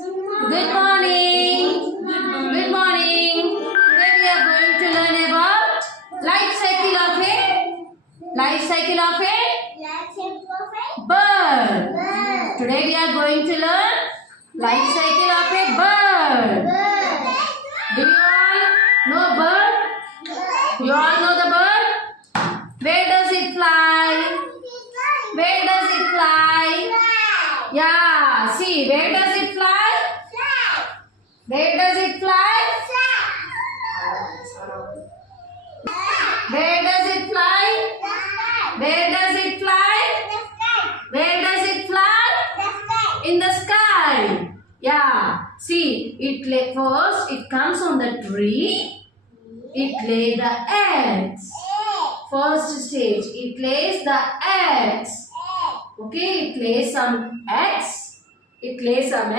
Good morning. Good morning. Today we are going to learn about life cycle of a bird. Today we are going to learn life cycle of a bird. Do you all know bird? You all know the bird? Where does it fly? Where does it fly? Yeah, see, where does it fly? Where does it fly? Where does it fly? Where does it fly? Where does it fly? In the sky. Yeah, see, first it comes on the tree. It lays the eggs. First stage, it lays the eggs. Okay, it lays some eggs.